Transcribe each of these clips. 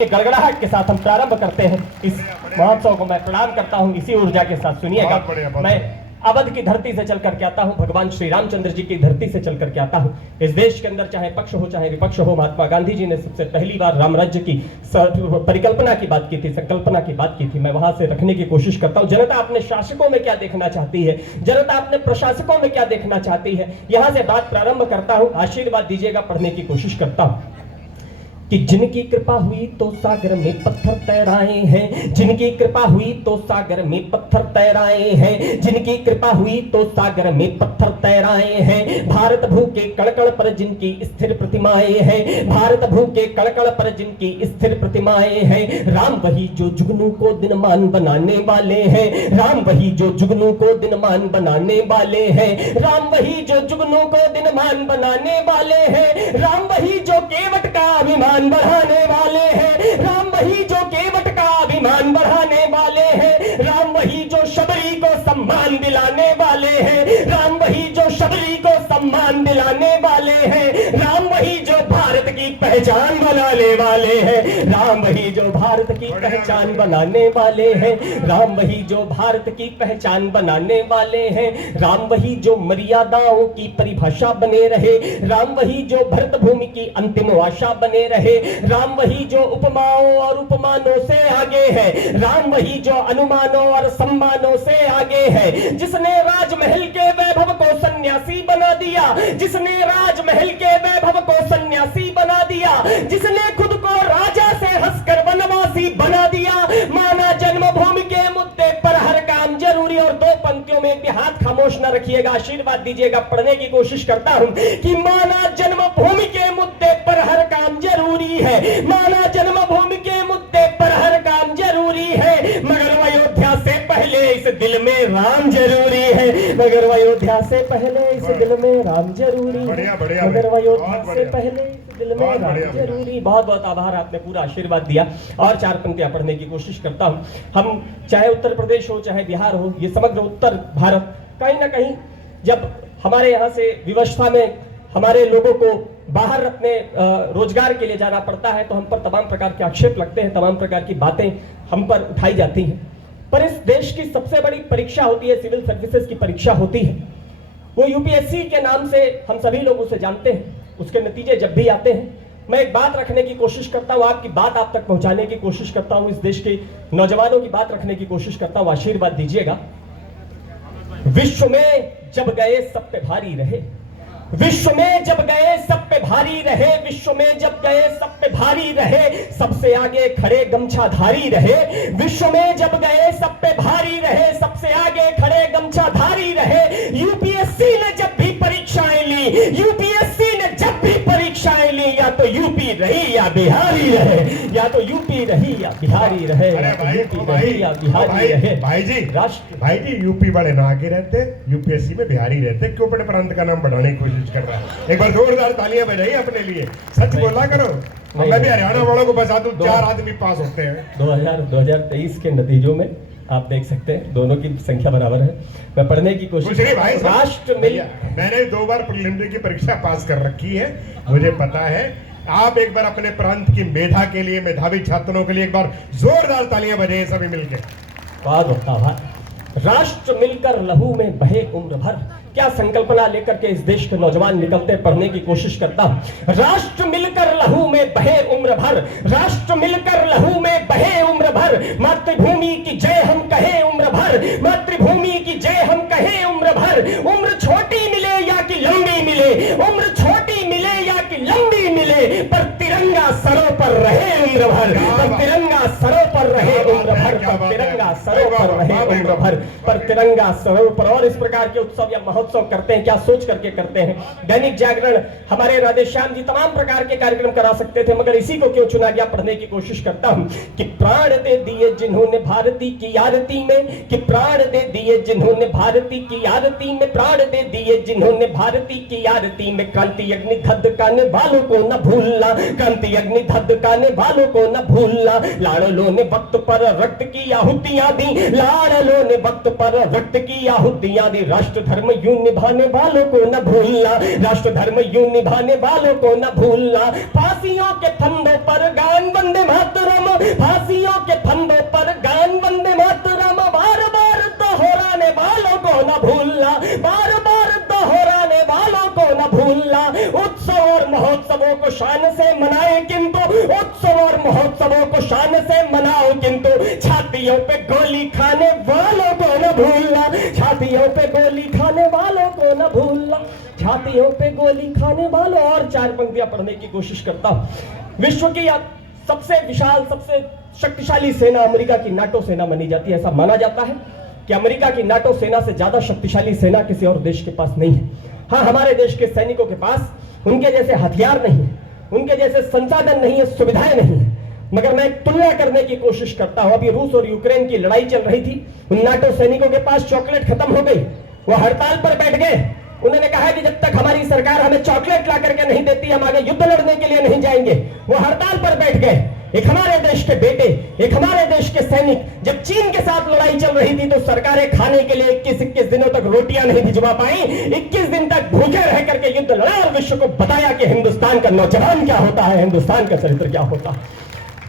गड़गड़ाहट के साथ हम प्रारंभ करते हैं इस महोत्सव को। मैं प्रणाम करता हूं इसी ऊर्जा के साथ। सुनिएगा, मैं अवध की धरती से चल करके आता हूं, भगवान श्री रामचंद्र जी की धरती से चल करके आता हूं। इस देश के अंदर चाहे पक्ष हो चाहे विपक्ष हो, महात्मा गांधी जी ने सबसे पहली बार राम राज्य की परिकल्पना की बात की थी, संकल्पना की बात की थी। मैं वहां से रखने की कोशिश करता हूं। जनता अपने शासकों में क्या देखना चाहती है, जनता अपने प्रशासकों में क्या देखना चाहती है, यहां से बात प्रारंभ करता हूं। आशीर्वाद दीजिएगा, पढ़ने की कोशिश करता हूं कि जिनकी कृपा हुई तो सागर में पत्थर तैराए हैं, जिनकी कृपा हुई तो सागर में पत्थर तैराए हैं, जिनकी कृपा हुई तो सागर में पत्थर तैराए हैं। भारत भू के कण-कण पर जिनकी स्थिर प्रतिमाएं हैं, भारत भू के कण-कण पर जिनकी स्थिर प्रतिमाएं हैं। राम वही जो जुगनू को दिनमान बनाने वाले हैं, राम वही जो जुगनू को दिनमान बनाने वाले हैं, राम वही जो जुगनू को दिनमान बनाने वाले हैं। राम वही जो केवट का अभिमान बढ़ाने वाले हैं, राम वही जो केवट का अभिमान बढ़ाने वाले हैं। राम वही जो शबरी को सम्मान दिलाने वाले हैं, राम वही जो शबरी को सम्मान दिलाने वाले हैं। राम वही जो भारत की पहचान बनाने वाले हैं, राम वही जो भारत की पहचान बनाने वाले हैं, राम वही जो भारत की पहचान बनाने वाले हैं। राम वही जो मर्यादाओं की परिभाषा बने रहे, राम वही जो भरत भूमि की अंतिम आशा बने रहे। राम वही जो उपमाओं और उपमानों से आगे है, राम वही जो अनुमानों और सम्मानों से आगे है। जिसने राजमहल के वैभव को सन्यासी बना दिया, जिसने राजमहल के वैभव को सन्यासी बना दिया, जिसने खुद को राजा से हंसकर वनवासी बना दिया। माना जन्मभूमि के मुद्दे पर हर काम जरूरी। और दो पंक्तियों में भी हाथ खामोश न रखिएगा, आशीर्वाद दीजिएगा, पढ़ने की कोशिश करता हूं कि माना जन्मभूमि के मुद्दे पर हर काम जरूरी है, माना जन्मभूमि के मुद्दे पर हर काम जरूरी है, मगर अयोध्या से पहले इस दिल में राम जरूरी है, मगर अयोध्या से पहले इस दिल में राम जरूरी है, मगर अयोध्या से पहले इस दिल में राम जरूरी। बहुत बहुत आभार, आपने पूरा आशीर्वाद दिया। और चार पंक्तियां पढ़ने की कोशिश करता हूं। हम चाहे उत्तर प्रदेश हो चाहे बिहार हो, ये समग्र उत्तर भारत कहीं ना कहीं जब हमारे यहाँ से विवशता में हमारे लोगों को बाहर अपने रोजगार के लिए जाना पड़ता है तो हम पर तमाम प्रकार के आक्षेप लगते हैं, तमाम प्रकार की बातें हम पर उठाई जाती हैं। पर इस देश की सबसे बड़ी परीक्षा होती है, सिविल सर्विसेज की परीक्षा होती है। वो यूपीएससी के नाम से हम सभी लोग उसे जानते हैं। उसके नतीजे जब भी आते हैं, मैं एक बात रखने की कोशिश करता हूं, आपकी बात आप तक पहुंचाने की कोशिश करता हूं, इस देश के नौजवानों की बात रखने की कोशिश करता हूं। आशीर्वाद दीजिएगा। विश्व में जब गए सब पे भारी रहे, विश्व में जब गए सब पे भारी रहे, विश्व में जब गए सब पे भारी रहे, सबसे आगे खड़े गमछाधारी रहे। विश्व में जब गए सब पे भारी रहे, सबसे आगे खड़े गमछाधारी रहे। यूपीएससी ने जब भी परीक्षाएं ली, यूपीएससी ने जब भी परीक्षाएं ली, या तो यूपी रही या बिहारी रहे, या तो यूपी रही या बिहारी रहे, यूपी रही या बिहारी रहे। भाई जी यूपी वाले ना आगे रहते, यूपीएससी में बिहारी रहते, क्यों अपने प्रांत का नाम बढ़ाने की कोशिश कर रहा है। एक बार जोरदार तालियां बजाइए अपने लिए, सच बोला करो। मैं भी हरियाणा वालों को बता दूं, 4 आदमी पास होते हैं। 2023 के नतीजों में आप देख सकते हैं दोनों की संख्या बराबर है। मैं पढ़ने की कोशिश भाई राष्ट्र मिल, मैंने 2 बार प्रीलिमिनरी की परीक्षा पास कर रखी है, मुझे पता है। आप एक बार अपने प्रांत की मेधा के लिए, मेधावी छात्रों के लिए एक बार जोरदार तालियां बजाइए सभी मिलकर। बहुत आभार। राष्ट्र मिलकर लहू में बहे उम्र भर, क्या संकल्पना लेकर के इस देश के नौजवान निकलते, पढ़ने की कोशिश करता हूं। राष्ट्र मिलकर लहू में बहे उम्र भर, राष्ट्र मिलकर लहू में बहे उम्र भर, मातृभूमि की जय हम कहे उम्र भर, मातृभूमि की जय हम कहे उम्र भर। उम्र छोटी मिले या कि लंबी मिले, उम्र छोटी मिले या कि लंबी मिले, पर तिरंगा सरों पर रहे उम्र भर, पर तिरंगा सरों पर रहे उम्र भर, पर तिरंगा सरों पर रहे उम्र भर, पर तिरंगा सरों पर। और इस प्रकार के उत्सव या महोत्सव करते हैं, क्या सोच करके करते हैं। दैनिक जागरण, हमारे राधेश्याम जी तमाम प्रकार के कार्यक्रम करा सकते थे, मगर इसी को क्यों चुना गया, पढ़ने की कोशिश करता हूं कि प्राण दे दिए जिन्होंने भारती की आरती में, कि प्राण दे दिए जिन्होंने भारती की आरती में, प्राण दे दिए जिन्होंने भारती की आरती में। क्रांति अग्नि धधकाने वालों को न भूलना, क्रांति अग्नि धधकाने वालों को न भूलना। लाड़लों ने वक्त पर रक्त की आहुतियां आहुतियां दी, लाडलों ने वक्त पर रक्त की आहुतियां दी। राष्ट्र धर्म यूं निभाने वालों को न भूलना, राष्ट्र धर्म यूं निभाने वालों को न भूलना। फांसियों के फंदों पर गान वंदे मातरम, फांसियों के फंदों पर गान वंदे मातरम। बार बार दोहराने वालों को न भूलना, बार बार दोहराने वालों को न भूलना। उत्सव और महोत्सवों को शान से मनाए, किंतु उत्सव और महोत्सवों को शान से मनाओ, किंतु छातियों पे गोली खाने वालों को न भूलना, छातियों पे गोली खाने वालों को न भूलना, छातियों पे गोली खाने वालों। और 4 पंक्तियां पढ़ने की कोशिश करता हूं। विश्व की सबसे विशाल, सबसे शक्तिशाली सेना अमेरिका की नाटो सेना मानी जाती है। ऐसा माना जाता है कि अमेरिका की नाटो सेना से ज्यादा शक्तिशाली सेना किसी और देश के पास नहीं है। हाँ, हमारे देश के सैनिकों के पास उनके जैसे हथियार नहीं है, उनके जैसे संसाधन नहीं है, सुविधाएं नहीं है, मगर मैं तुलना करने की कोशिश करता हूं। अभी रूस और यूक्रेन की लड़ाई चल रही थी, उन नाटो सैनिकों के पास चॉकलेट खत्म हो गई, वो हड़ताल पर बैठ गए। उन्होंने कहा कि जब तक हमारी सरकार हमें चॉकलेट ला करके नहीं देती, हम आगे युद्ध लड़ने के लिए नहीं जाएंगे। वो हड़ताल पर बैठ गए। एक हमारे देश के बेटे, एक हमारे देश के सैनिक, जब चीन के साथ लड़ाई चल रही थी तो सरकारें खाने के लिए 21 दिनों तक रोटियां नहीं भिजवा पाई, 21 दिन तक भूखे रह करके युद्ध लड़ा और विश्व को बताया कि हिंदुस्तान का नौजवान क्या होता है, हिंदुस्तान का चरित्र क्या होता है।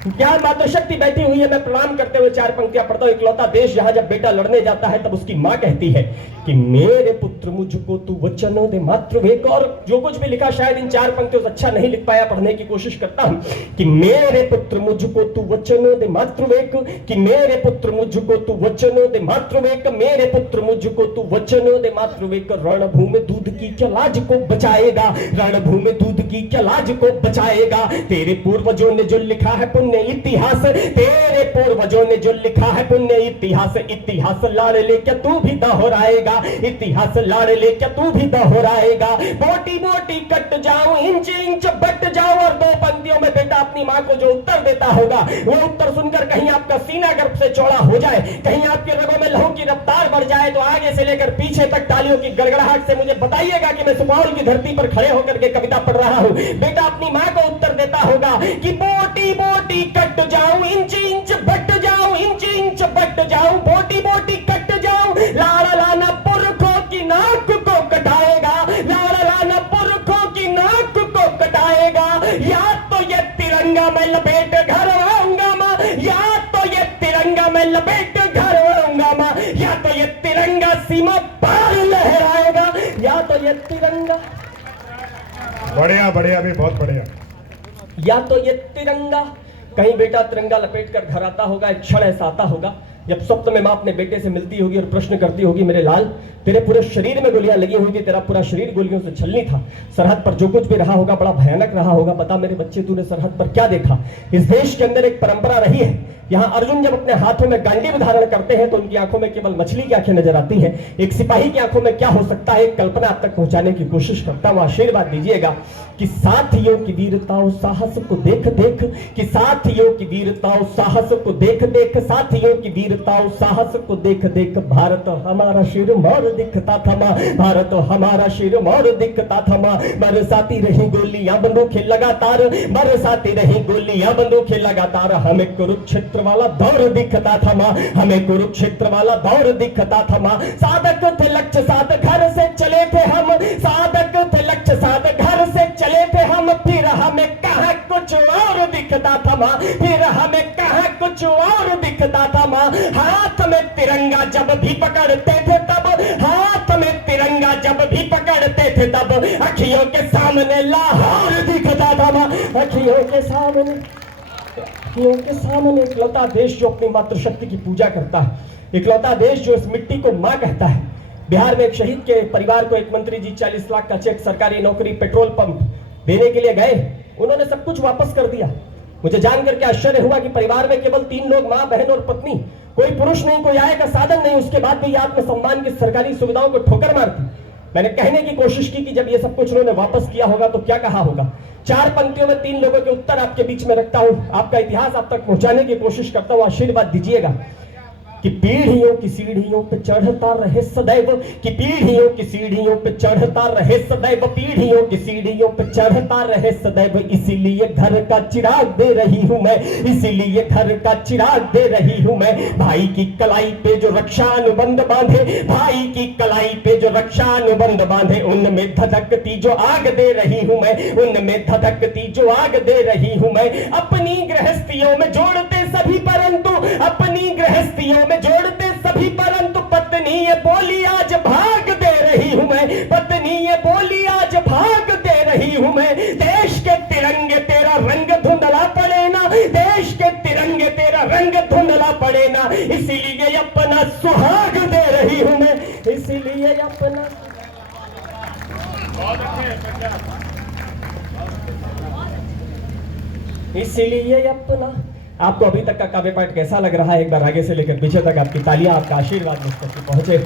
क्या मातृशक्ति बैठी हुई है। मैं प्रणाम करते हुए 4 पंक्तियां पढ़ता हूं। इकलौता देश जहां जब बेटा लड़ने जाता है तब उसकी मां कहती है कि मेरे पुत्र मुझको तू वचन दे मातृवेक। और जो कुछ भी लिखा शायद इन 4 पंक्तियों से अच्छा नहीं लिख पाया, पढ़ने की कोशिश करता हूं कि मेरे पुत्र मुझको तू वचन दे मातृवेक, कि मेरे पुत्र मुझको तू वचन दे मातृवेक, मेरे पुत्र मुझको तू वचन दे मातृवेक। रणभूमि दूध की क्या लाज को बचाएगा, रणभूमि दूध की क्या लाज को बचाएगा। तेरे पूर्वजों ने जो लिखा है पुण्य इतिहास, तेरे पूर्वजों ने जो लिखा है पुण्य इतिहास, इतिहास लाड़ ले क्या तू भी दोहराएगा, इतिहास लाड़ ले क्या तू भी दोहराएगा। बोटी बोटी कट जाऊं, इंच इंच बट जाऊं। और 2 पंक्तियों में बेटा अपनी मां को जो उत्तर देता होगा, वो उत्तर सुनकर कहीं आपका सीना गर्भ से चौड़ा हो जाए, कहीं आपके रगों में लहू की रफ्तार बढ़ जाए, तो आगे से लेकर पीछे तक तालियों की गड़गड़ाहट से मुझे बताइएगा कि मैं सुपौल की धरती पर खड़े होकर के कविता पढ़ रहा हूं। बेटा अपनी मां को उत्तर देता होगा कि बोटी बोटी कट जाऊं, इंच इंच बट जाऊं, इंच इंच बट जाऊं, बोटी बोटी कट जाऊं। लाड़ा लाना पुरखों की नाक को कटाएगा, लाड़ा लाना पुरखों की नाक को कटाएगा। या तो ये तिरंगा मैं लपेट घर आऊंगा मां, या तो ये तिरंगा मैं लपेट घर आऊंगा मां, या तो ये तिरंगा सीमा पार लहराएगा, या तो ये तिरंगा। बढ़िया बढ़िया भी, बहुत बढ़िया। या तो ये तिरंगा, कहीं बेटा तिरंगा लपेट कर घर आता होगा। एक क्षण ऐसा आता होगा जब स्वप्न में मां अपने बेटे से मिलती होगी और प्रश्न करती होगी, मेरे लाल तेरे पूरे शरीर में गोलियां लगी हुई थी, तेरा पूरा शरीर गोलियों से छलनी था, सरहद पर जो कुछ भी रहा होगा बड़ा भयानक रहा होगा। बता मेरे बच्चे, तूने सरहद पर क्या देखा। इस देश के अंदर एक परंपरा रही है, यहाँ अर्जुन जब अपने हाथों में गांडीव धारण करते हैं तो उनकी आंखों में केवल मछली की आंखें नजर आती है। एक सिपाही की आंखों में क्या हो सकता है, एक कल्पना आप तक पहुंचाने की कोशिश करता हूं। आशीर्वाद दीजिएगा कि साथियों की वीरता और साहस को देख देख, कि साथियों की वीरता और साहस को देख देख, साथियों की वीरता और साहस को देख देख, भारत हमारा शिर मोर दिखता था मां, भारत हमारा शिर मोर दिखता था मां। बरसाती रही गोलियां बंदूकें लगातार, बरसाती रही गोलियां बंदूकें लगातार, हमें कुरुक्षेत्र वाला दौर दिखता था मां, हमें कुरुक्षेत्र वाला दौर दिखता था मां। साधक थे लक्ष्य साथ घर से चले थे हम, साधक थे लक्ष्य साथ घर से चले थे हम, फिर हमें कहां कुछ और दिखता था मां, फिर हमें कहां कुछ और दिखता था मां। हाथ में तिरंगा जब भी पकड़ते थे तब, हाथ में तिरंगा जब भी पकड़ते थे तब, अखियों के सामने लाहौर दिखता था मां, अखियों के सामने, अखियों के सामने। इकलौता देश जो अपनी मातृशक्ति की पूजा करता है, इकलौता देश जो इस मिट्टी को मां कहता है। बिहार में एक शहीद के परिवार को एक मंत्री जी 40 लाख का चेक, सरकारी नौकरी, पेट्रोल पंप देने के लिए गए, उन्होंने सब कुछ वापस कर दिया। मुझे जानकर के आश्चर्य हुआ कि परिवार में केवल 3 लोग, मां, बहन और पत्नी, कोई पुरुष नहीं, कोई आय का साधन नहीं, उसके बाद भी आत्मसम्मान की सरकारी सुविधाओं को ठोकर मारती। मैंने कहने की कोशिश की कि जब ये सब कुछ उन्होंने वापस किया होगा तो क्या कहा होगा। 4 पंक्तियों में 3 लोगों के उत्तर आपके बीच में रखता हूं, आपका इतिहास आप तक पहुंचाने की कोशिश करता हूं। आशीर्वाद दीजिएगा कि पीढ़ियों की सीढ़ियों पे चढ़ता रहे सदैव, कि पीढ़ियों की सीढ़ियों पे चढ़ता रहे सदैव, पीढ़ियों की सीढ़ियों पे चढ़ता रहे सदैव। इसीलिए घर का चिराग दे रही हूं मैं, इसीलिए घर का चिराग दे रही हूं मैं। भाई की कलाई पे जो रक्षा अनुबंध बांधे, भाई की कलाई पे जो रक्षा अनुबंध बांधे, उनमें धधकती जो आग दे रही हूं मैं, उनमें धधकती जो आग दे रही हूं मैं। अपनी गृहस्थियों में जोड़ते सभी परंतु, अपनी गृहस्थियों में जोड़ते सभी परंतु, पत्नी ये बोली आज भाग दे रही हूं मैं, पत्नी ये बोली आज भाग दे रही हूं मैं। देश के तिरंगे तेरा रंग धुंधला पड़े ना, देश के तिरंगे तेरा रंग धुंधला पड़े ना, इसीलिए अपना सुहाग दे रही हूं मैं, इसीलिए अपना। इसीलिए अपना। आपको अभी तक का काव्य पाठ कैसा लग रहा है? एक बार आगे से लेकर पीछे तक आपकी तालियां, आपका आशीर्वाद मुझ तक पहुंचे।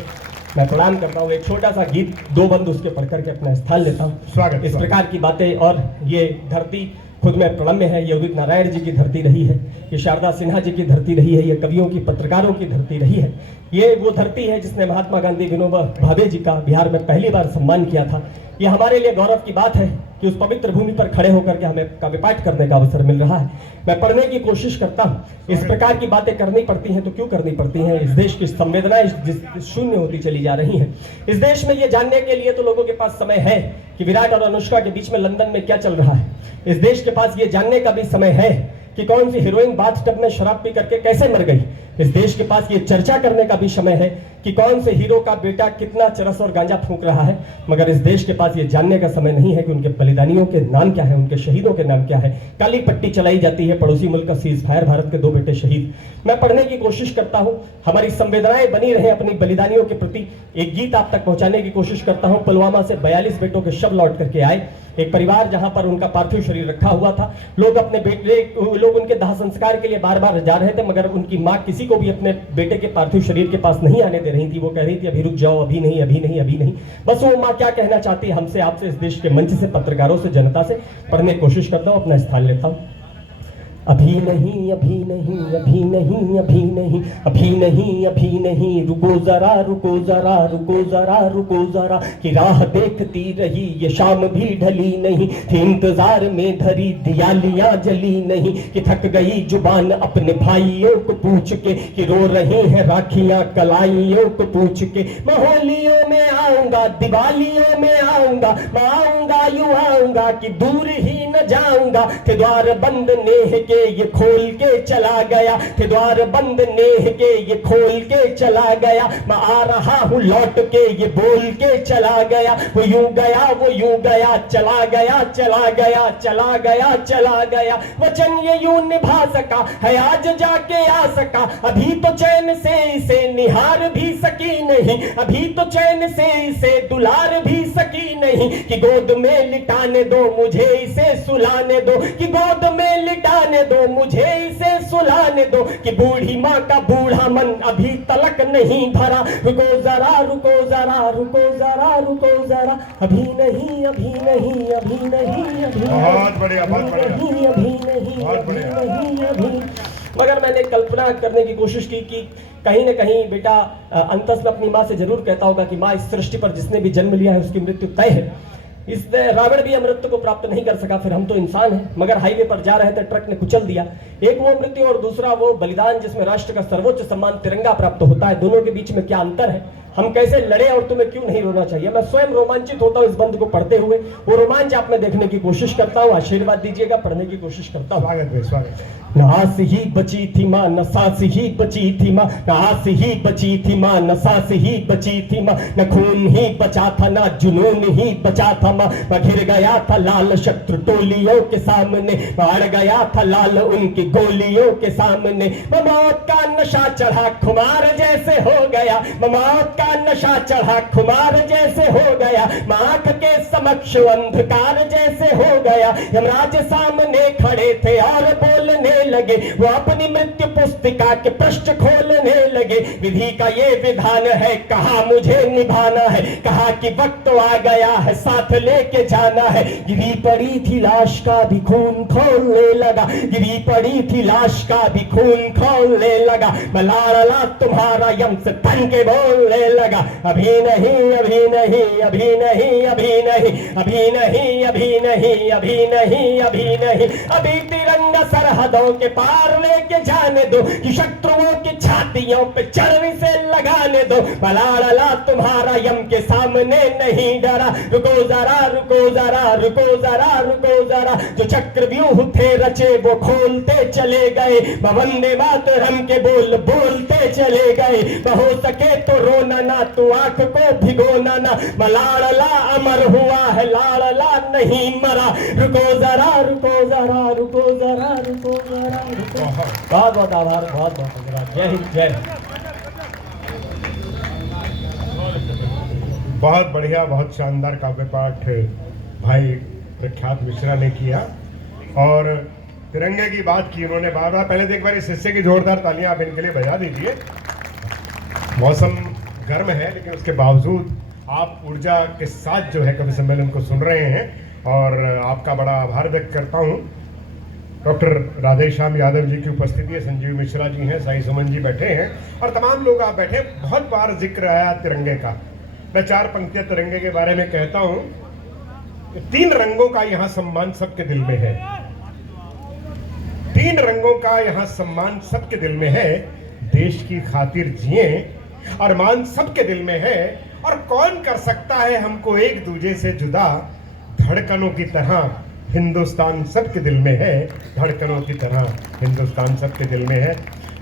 मैं प्रणाम करता हूँ। एक छोटा सा गीत, दो बंद उसके पढ़कर के अपना स्थान लेता हूँ। स्वागत। इस प्रकार की बातें, और ये धरती खुद में प्रणम्य है। ये उदित नारायण जी की धरती रही है, ये शारदा सिन्हा जी की धरती रही है, ये कवियों की, पत्रकारों की धरती रही है। ये वो धरती है जिसने महात्मा गांधी विनोबा भावे जी का बिहार में पहली बार सम्मान किया था। ये हमारे लिए गौरव की बात है कि उस पवित्र भूमि पर खड़े होकर के हमें काव्य पाठ करने का अवसर मिल रहा है। मैं पढ़ने की कोशिश करता हूँ। इस प्रकार की बातें करनी पड़ती हैं तो क्यों करनी पड़ती हैं? इस देश की संवेदनाएं शून्य होती चली जा रही हैं। इस देश में ये जानने के लिए तो लोगों के पास समय है कि विराट और अनुष्का के बीच में लंदन में क्या चल रहा है। इस देश के पास ये जानने का भी समय है कि कौन सी हीरोइन बाथटब में शराब पी करके कैसे मर गई। इस देश के पास ये चर्चा करने का भी समय है कि कौन से हीरो का बेटा कितना चरस और गांजा फूंक रहा है। मगर इस देश के पास ये जानने का समय नहीं है कि उनके बलिदानियों के नाम क्या है, उनके शहीदों के नाम क्या है। काली पट्टी चलाई जाती है, पड़ोसी मुल्क का सीज फायर, भारत के 2 बेटे शहीद। मैं पढ़ने की कोशिश करता हूँ, हमारी संवेदनाएं बनी रहे अपनी बलिदानियों के प्रति। एक गीत आप तक पहुंचाने की कोशिश करता हूँ। पुलवामा से 42 बेटों के शव लौट करके आए। एक परिवार जहां पर उनका पार्थिव शरीर रखा हुआ था, लोग अपने बेटे, लोग उनके दाह संस्कार के लिए बार बार जा रहे थे, मगर उनकी मां किसी को भी अपने बेटे के पार्थिव शरीर के पास नहीं आने दे रही थी। वो कह रही थी अभी रुक जाओ, अभी नहीं, अभी नहीं, अभी नहीं। बस वो मां क्या कहना चाहती है हमसे, आपसे, इस देश के मंच से, पत्रकारों से, जनता से पढ़ने की कोशिश करता हूं, अपना स्थान लेता हूं। अभी नहीं, अभी नहीं, अभी नहीं, अभी नहीं, अभी नहीं, अभी नहीं, रुको जरा, रुको जरा, रुको जरा, रुको जरा, कि राह देखती रही ये शाम भी ढली नहीं, थी इंतजार में धरी दियालियां जली नहीं, कि थक गई जुबान अपने भाइयों को पूछ के, कि रो रही हैं राखियां कलाइयों को पूछ के। मैं होलियों में आऊंगा, दिवालियों में आऊंगा, मैं आऊंगा यूं आऊंगा कि दूर ही न जाऊंगा, थे द्वार बंद नेह के ये खोल के चला गया, थे द्वार बंद नेह के ये खोल के चला गया, मैं आ रहा हूँ लौट के ये बोल के चला गया, वो यूं गया, वो यूं गया, चला गया, चला गया, चला गया, चला गया, वचन ये यूं निभा सका है आज जाके आ सका, अभी तो चैन से इसे निहार भी सकी नहीं, अभी तो चैन से इसे दुलार भी सकी नहीं, कि गोद में लिटाने दो मुझे इसे सुलाने दो, कि गोद में लिटाने दो मुझे इसे सुलाने दो, कि बूढ़ी माँ का बूढ़ा मन अभी तलक नहीं भरा, रुको जरा, रुको जरा, रुको जरा, रुको जरा, अभी नहीं, अभी नहीं, अभी नहीं, अभी बहुत बढ़िया, बहुत बढ़िया, नहीं, अभी नहीं, बहुत बढ़िया, नहीं, अभी। मगर मैंने कल्पना करने की कोशिश की कि कहीं न कहीं बेटा अंतस में अपनी माँ से जरूर कहता होगा कि माँ, इस सृष्टि पर जिसने भी जन्म लिया है उसकी मृत्यु तय है। इस रावण भी अमृत को प्राप्त नहीं कर सका, फिर हम तो इंसान हैं। मगर हाईवे पर जा रहे थे, ट्रक ने कुचल दिया। एक वो मृत्यु और दूसरा वो बलिदान जिसमें राष्ट्र का सर्वोच्च सम्मान तिरंगा प्राप्त होता है। दोनों के बीच में क्या अंतर है, हम कैसे लड़े और तुम्हें क्यों नहीं रोना चाहिए। मैं स्वयं रोमांचित होता हूँ इस बंद को पढ़ते हुए, वो रोमांच आप में देखने की कोशिश करता हूँ। आशीर्वाद दीजिएगा, पढ़ने की कोशिश करता हूँ। स्वागत है, स्वागत। न आस ही बची थी माँ, न सांस ही बची थी माँ, न आस ही बची थी माँ, न सांस ही बची थी माँ, न खून ही बचा था, न जुनून ही बचा था माँ, मैं घिर गया था लाल शत्रु टोलियों के सामने, अड़ गया था लाल उनकी गोलियों के सामने, मैं मौत का नशा चढ़ा खुमार जैसे हो गया, मैं मौत का नशा चढ़ा खुमार जैसे हो गया, आंख के समक्ष अंधकार जैसे हो गया। यमराज सामने खड़े थे और बोलने लगे, वो अपनी मृत्यु पुस्तिका के पृष्ठ खोलने लगे। विधि का ये विधान है, कहा मुझे निभाना है, कहा कि वक्त आ गया है, साथ लेके जाना है। गिरी पड़ी थी लाश का भी खून खोलने लगा, गिरी पड़ी थी लाश का भी खून खोलने लगा। मलाला तुम्हारा यम से तन के बोलने लगा, अभी नहीं अभी नहीं अभी नहीं अभी नहीं अभी नहीं अभी नहीं अभी नहीं अभी नहीं, अभी तिरंगा सरहदों के पार लेके जाने दो, कि शत्रुओं की छातियों पे चरनी से लगाने दो। मलाला तुम्हारा यम के सामने नहीं डरा, रुको जरा रुको जरा रुको जरा रुको जरा। जो चक्रव्यूह थे रचे वो खोलते चले गए, वंदे मातरम के बोल बोलते चले गए। हो सके तो रोना ना, तू आंख को भिगोना ना, मलाला अमर हुआ है, लाड़ला नहीं मरा। रुको जरा रुको जरा रुको जरा रुको जरा रुको। बहुत बहुत आभार, बहुत बहुत धन्यवाद। जय हिंद, जय हिंद। बहुत बढ़िया, बहुत शानदार काव्य पाठ भाई प्रख्यात मिश्रा ने किया और तिरंगे की बात की उन्होंने बार बार। पहले तो एक बार इस हिस्से की जोरदार तालियां आप इनके लिए बजा दीजिए। मौसम गर्म है लेकिन उसके बावजूद आप ऊर्जा के साथ जो है कवि सम्मेलन को सुन रहे हैं और आपका बड़ा आभार व्यक्त करता हूँ। डॉक्टर राधेश्याम यादव जी की उपस्थिति है, संजीव मिश्रा जी हैं, साई सुमन जी बैठे हैं और तमाम लोग आप बैठे। बहुत बार जिक्र आया तिरंगे का, मैं 4 पंक्तियां तिरंगे के बारे में कहता हूँ। 3 रंगों का यहाँ सम्मान सबके दिल में है, 3 रंगों का यहाँ सम्मान सबके दिल में है। देश की खातिर जिए अरमान सबके दिल में है, और कौन कर सकता है हमको एक दूजे से जुदा। धड़कनों की तरह हिंदुस्तान सबके दिल में है, धड़कनों की तरह हिंदुस्तान सबके दिल में है।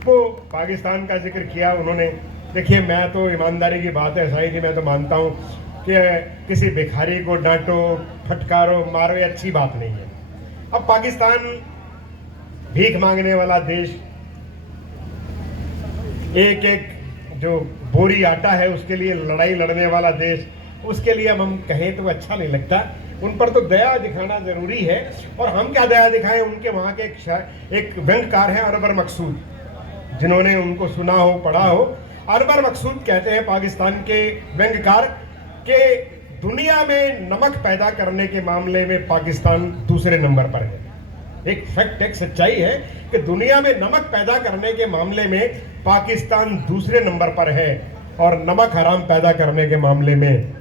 वो पाकिस्तान का जिक्र किया उन्होंने। देखिए, मैं तो ईमानदारी की बात है साईं जी, मैं तो मानता हूँ कि किसी भिखारी को डांटो, फटकारो, मारो, ये अच्छी बात नहीं है। अब पाकिस्तान भीख मांगने वाला देश, एक एक जो बोरी आटा है उसके लिए लड़ाई लड़ने वाला देश, उसके लिए अब हम कहें तो अच्छा नहीं लगता। उन पर तो दया दिखाना जरूरी है, और हम क्या दया दिखाएं। उनके वहाँ के एक व्यंग्यकार हैं अनवर मकसूद, जिन्होंने उनको सुना हो पढ़ा हो। अनवर मकसूद कहते हैं पाकिस्तान के व्यंग्यकार के दुनिया में नमक पैदा करने के मामले में पाकिस्तान दूसरे नंबर पर है। एक फैक्ट, एक सच्चाई है कि दुनिया में नमक पैदा करने के मामले में पाकिस्तान दूसरे नंबर पर है, और नमक हराम पैदा करने के मामले में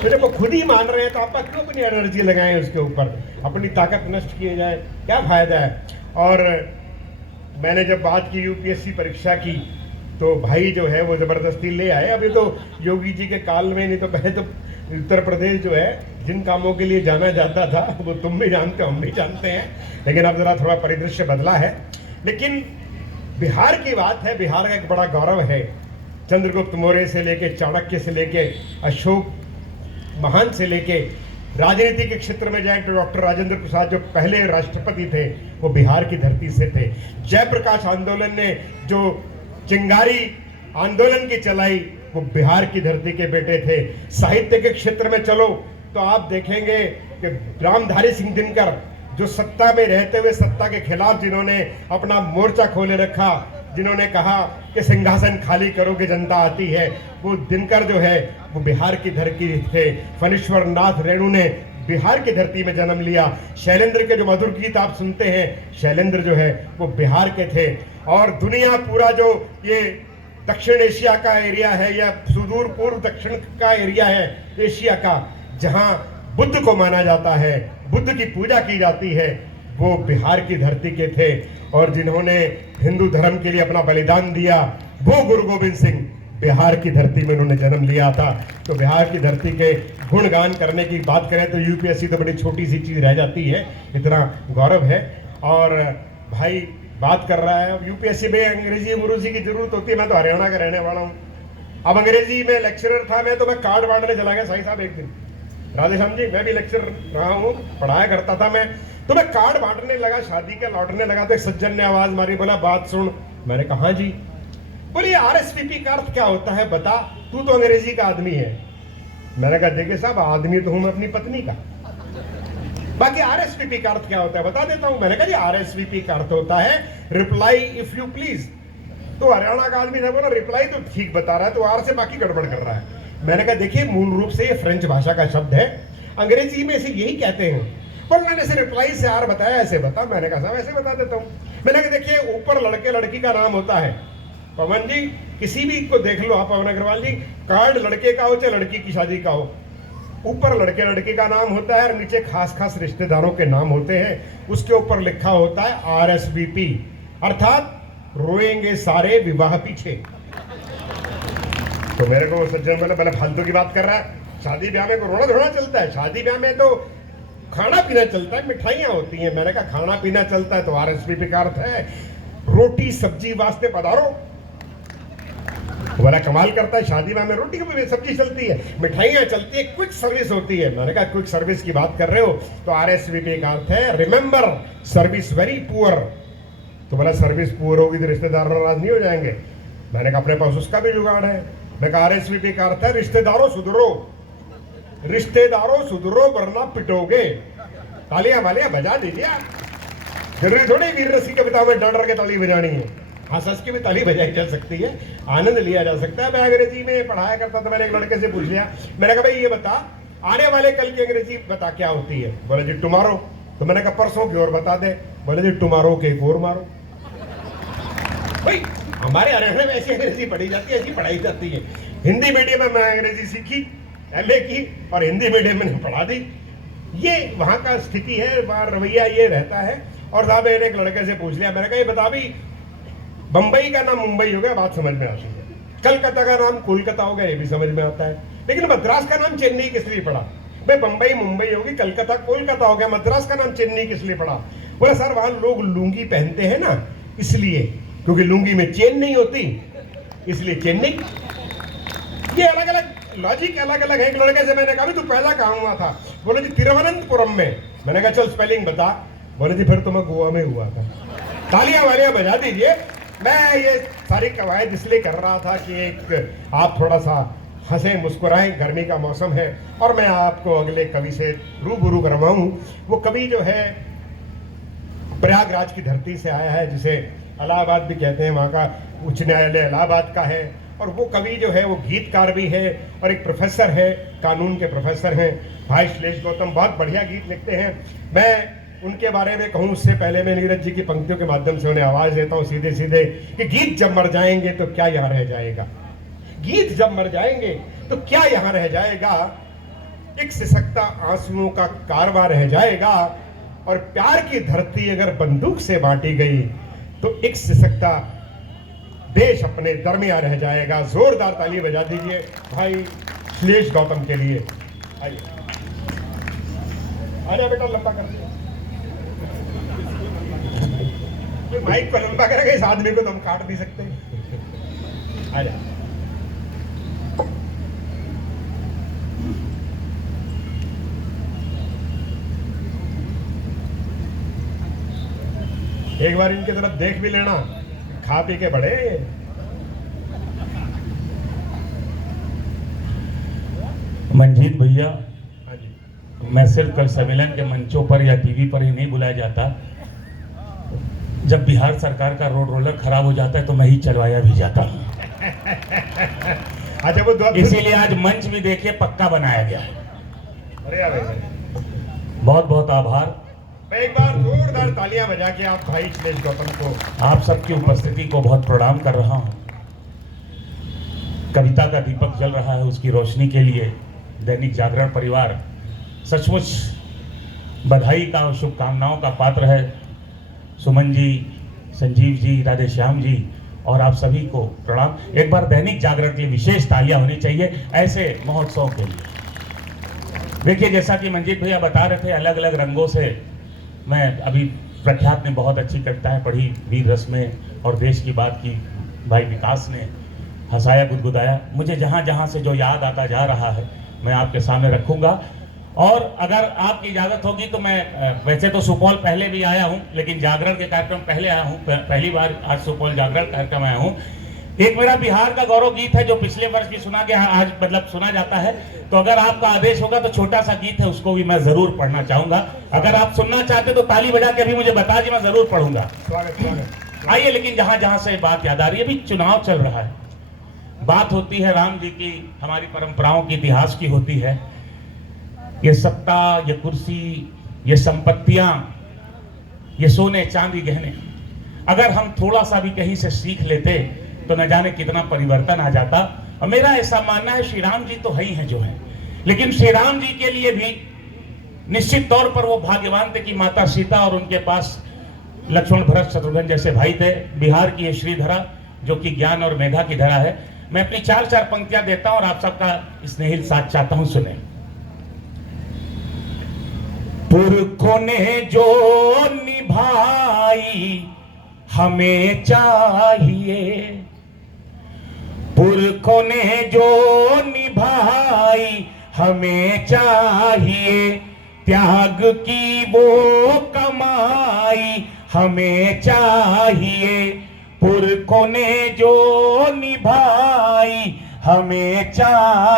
तो जब वो खुद ही मान रहे हैं तो आप क्यों अपनी एनर्जी लगाएं उसके ऊपर, अपनी ताकत नष्ट किए जाए, क्या फायदा है। और मैंने जब बात की यूपीएससी परीक्षा की तो भाई जो है वो जबरदस्ती ले आए। अभी तो योगी जी के काल में, नहीं तो पहले तो उत्तर प्रदेश जो है जिन कामों के लिए जाना जाता था वो तुम भी जानते हो, हम भी जानते हैं, लेकिन अब जरा थोड़ा परिदृश्य बदला है। लेकिन बिहार की बात है, बिहार का एक बड़ा गौरव है। चंद्रगुप्त मौर्य से लेके, चाणक्य से लेके, अशोक महान से लेके, राजनीति के क्षेत्र में जाए तो डॉक्टर राजेंद्र प्रसाद जो पहले राष्ट्रपति थे वो बिहार की धरती से थे। जयप्रकाश आंदोलन ने जो चिंगारी आंदोलन की चलाई वो बिहार की धरती के बेटे थे। साहित्य के क्षेत्र में चलो तो आप देखेंगे कि रामधारी सिंह दिनकर जो सत्ता में रहते हुए सत्ता के खिलाफ जिन्होंने अपना मोर्चा खोले रखा, जिन्होंने कहा कि सिंहासन खाली करो कि जनता आती है, वो दिनकर जो है वो बिहार की धरती थे। फणीश्वर नाथ रेणु ने बिहार की धरती में जन्म लिया। शैलेंद्र के जो मधुर गीत आप सुनते हैं, शैलेंद्र जो है वो बिहार के थे। और दुनिया पूरा जो ये दक्षिण एशिया का एरिया है या सुदूर पूर्व दक्षिण का एरिया है एशिया का, जहां बुद्ध को माना जाता है, बुद्ध की पूजा की जाती है, वो बिहार की धरती के थे। और जिन्होंने हिंदू धर्म के लिए अपना बलिदान दिया वो गुरु गोविंद सिंह बिहार की धरती में उन्होंने जन्म लिया था। तो बिहार की धरती के गुणगान करने की बात करें तो यूपीएससी तो बड़ी छोटी सी चीज रह जाती है, इतना गौरव है। और भाई बात कर रहा है यूपीएससी में अंग्रेजी गुरुजी की जरूरत होती है। मैं तो हरियाणा का रहने वाला हूँ, अब अंग्रेजी में लेक्चरर था मैं, तो मैं कार्ड बांटने चला गया साईं साहब एक दिन। राधेश्याम जी, मैं भी लेक्चर रहा हूँ, पढ़ाया करता था मैं, तो मैं कार्ड बांटने लगा, शादी का लौटने लगा तो एक सज्जन ने आवाज मारी, बोला बात सुन। मैंने कहा हाँ जी। बोलिए आरएसवीपी का अर्थ क्या होता है बता, तू तो अंग्रेजी का आदमी है। मैंने कहा देखिए साहब, आदमी तो हूं मैं अपनी पत्नी का, बाकी आरएसवीपी का अर्थ क्या होता है बता देता हूं। मैंने कहा जी आरएसवीपी का अर्थ होता है रिप्लाई इफ यू प्लीज। तो हरियाणा का आदमी था, बोला रिप्लाई तो ठीक बता रहा है, तो आर से बाकी गड़बड़ कर रहा है। मैंने कहा देखिए मूल रूप से ये फ्रेंच भाषा का शब्द है, अंग्रेजी में इसे यही कहते हैं। पर मैंने इसे रिप्लाई से आर बताया, ऐसे बता। मैंने कहा साहब ऐसे बता देता हूं। मैंने कहा देखिए ऊपर लड़के लड़की का नाम होता है, पवन जी किसी भी को देख लो आप, पवन अग्रवाल जी, कार्ड लड़के का हो चाहे लड़की की शादी का हो, ऊपर लड़के लड़की का नाम होता है और नीचे खास खास रिश्तेदारों के नाम होते हैं। उसके ऊपर लिखा होता है आरएसवीपी, अर्थात रोएंगे सारे विवाह पीछे। तो मेरे को सज्जन बोले पहले फालतू की बात कर रहा है, शादी ब्याह में रोना धोना चलता है, शादी ब्याह में तो खाना पीना चलता है, मिठाइयां होती हैं। मैंने कहा खाना पीना चलता है तो आरएसवीपी का अर्थ है रोटी सब्जी वास्ते पधारो। बड़ा कमाल करता है, शादी में रोटी की सब्जी चलती है, मिठाइयां चलती है, क्विक सर्विस होती है। मैंने कहा क्विक सर्विस की बात कर रहे हो तो आरएसवीपी का अर्थ है रिमेंबर सर्विस वेरी पुअर। तो बोला सर्विस पुअर होगी तो रिश्तेदार नाराज नहीं हो जाएंगे। मैंने कहा अपने पास उसका भी जुगाड़ है। मैं कहा आरएसवीपी का अर्थ है रिश्तेदारों सुधरो, रिश्तेदारों सुधरो वरना पिटोगे। तालियां वालियां बजा दीजिए। जरूरी थोड़ी वीर रसी कविता में डर के ताली बजानी है, हंस हंस की भी ताली बजाई जा सकती है, आनंद लिया जा सकता है। मैं अंग्रेजी में पढ़ाया करता था, मैंने एक लड़के से पूछ लिया, मैंने कहा भाई ये बता आने वाले कल की अंग्रेजी बता क्या होती है। बोले जी टुमारो। तो मैंने कहा परसों की और बता दे। बोले जी टुमारो के एक और मारो। भाई हमारे हरियाणा में ऐसी अंग्रेजी पढ़ी जाती है, ऐसी पढ़ाई जाती है। हिंदी मीडियम में मैं अंग्रेजी सीखी, एमए की, और हिंदी मीडियम में पढ़ा दी। ये वहां का स्थिति है, वहां रवैया ये रहता है। और साहब मैंने एक लड़के से पूछ लिया, मैंने कहा ये बता भी बंबई का नाम मुंबई हो गया, बात समझ में आती है, कलकत्ता का नाम कोलकाता हो गया, ये भी समझ में आता है, लेकिन मद्रास का नाम चेन्नई किस लिए पड़ा? भाई बंबई मुंबई होगी, कलकत्ता कोलकाता हो गया, मद्रास का नाम चेन्नई किस लिए पड़ा? बोला सर वहां लोग लुंगी पहनते हैं ना इसलिए, क्योंकि लुंगी में चेन नहीं होती इसलिए चेन्नई। ये अलग अलग लॉजिक अलग अलग है। एक लड़के से मैंने कहा तू पहला कहां हुआ था? बोले जी तिरुवनंतपुरम में। मैंने कहा चल स्पेलिंग बता। बोले जी फिर तो मैं गोवा में हुआ था। तालियां वालियां बजा दीजिए। मैं ये सारी कवायद इसलिए कर रहा था कि एक आप थोड़ा सा हंसे मुस्कुराएं, गर्मी का मौसम है, और मैं आपको अगले कवि से रूबरू करवाऊं। वो कवि जो है प्रयागराज की धरती से आया है, जिसे इलाहाबाद भी कहते हैं, वहाँ का उच्च न्यायालय इलाहाबाद का है। और वो कवि जो है वो गीतकार भी है और एक प्रोफेसर है, कानून के प्रोफेसर हैं, भाई श्लेष गौतम। बहुत बढ़िया गीत लिखते हैं। मैं उनके बारे में कहूँ उससे पहले मैं नीरज जी की पंक्तियों के माध्यम से उन्हें आवाज देता हूँ सीधे सीधे कि गीत जब मर जाएंगे तो क्या यहाँ रह जाएगा, गीत जब मर जाएंगे तो क्या यहाँ रह जाएगा, एक सिसकता आंसुओं का कारवां रह जाएगा, और प्यार की धरती अगर बंदूक से बांटी गई तो एक सिसकता देश अपने दरमियान रह जाएगा। जोरदार ताली बजा दीजिए भाई श्लेष गौतम के लिए। आइए आजा बेटा, लंबा कर दिया माइक को, लंबा करेगा इस आदमी को तो हम काट नहीं सकते। आजा। एक बार इनकी तरफ देख भी लेना, खा पी के बड़े। मंजीत भैया, हाँ जी, मैं सिर्फ कवि सम्मेलन के मंचों पर या टीवी पर ही नहीं बुलाया जाता। जब बिहार सरकार का रोड रोलर खराब हो जाता है तो मैं ही चलवाया भी जाता हूँ। अच्छा वो इसीलिए आज मंच भी देखिए पक्का बनाया गया। अरे बहुत बहुत आभार। मैं एक बार जोरदार तालियां बजा के आप भाई श्लेष गौतम को, आप सबकी उपस्थिति को बहुत प्रणाम कर रहा हूँ। कविता का दीपक जल रहा है, उसकी रोशनी के लिए दैनिक जागरण परिवार सचमुच बधाई का और शुभकामनाओं का पात्र है। सुमन जी, संजीव जी, राधेश्याम जी और आप सभी को प्रणाम। एक बार दैनिक जागरण की विशेष तालियां होनी चाहिए ऐसे महोत्सव के लिए। देखिए जैसा कि मंजीत भैया बता रहे थे, अलग अलग रंगों से मैं अभी प्रख्यात ने बहुत अच्छी कविताएं पढ़ी, वीर रस में और देश की बात की, भाई विकास ने हंसाया गुदगुदाया। मुझे जहाँ जहाँ से जो याद आता जा रहा है मैं आपके सामने रखूंगा। और अगर आपकी इजाज़त होगी तो मैं वैसे तो सुपौल पहले भी आया हूँ, लेकिन जागरण के कार्यक्रम पहले आया हूँ, पहली बार आज सुपौल जागरण कार्यक्रम आया हूँ। एक मेरा बिहार का गौरव गीत है जो पिछले वर्ष भी सुना गया, आज मतलब सुना जाता है। तो अगर आपका आदेश होगा तो छोटा सा गीत है, उसको भी मैं जरूर पढ़ना चाहूंगा। अगर आप सुनना चाहते तो ताली बजा के अभी मुझे बता दी, मैं जरूर पढ़ूंगा। स्वागत स्वागत। आइए, लेकिन जहां जहां से बात याद आ रही है, अभी चुनाव चल रहा है, बात होती है राम जी की, हमारी परंपराओं की, इतिहास की होती है। ये सत्ता, ये कुर्सी, ये संपत्तियां, ये सोने चांदी गहने, अगर हम थोड़ा सा भी कहीं से सीख लेते तो न जाने कितना परिवर्तन आ जाता। और मेरा ऐसा मानना है, श्री राम जी तो है ही हैं जो है, लेकिन श्री राम जी के लिए भी निश्चित तौर पर वो भाग्यवान थे कि माता सीता और उनके पास लक्ष्मण, भरत, शत्रुघ्न जैसे भाई थे। बिहार की ये श्रीधरा जो कि ज्ञान और मेधा की धरा है। मैं अपनी चार पंक्तियां देता हूं और आप सबका स्नेहिल साथ चाहता हूं, सुने। पुरखों ने जो निभाई हमें चाहिए, पुरखों ने जो निभाई हमें चाहिए, त्याग की वो कमाई हमें चाहिए, पुरखों ने जो निभाई हमें चाहिए।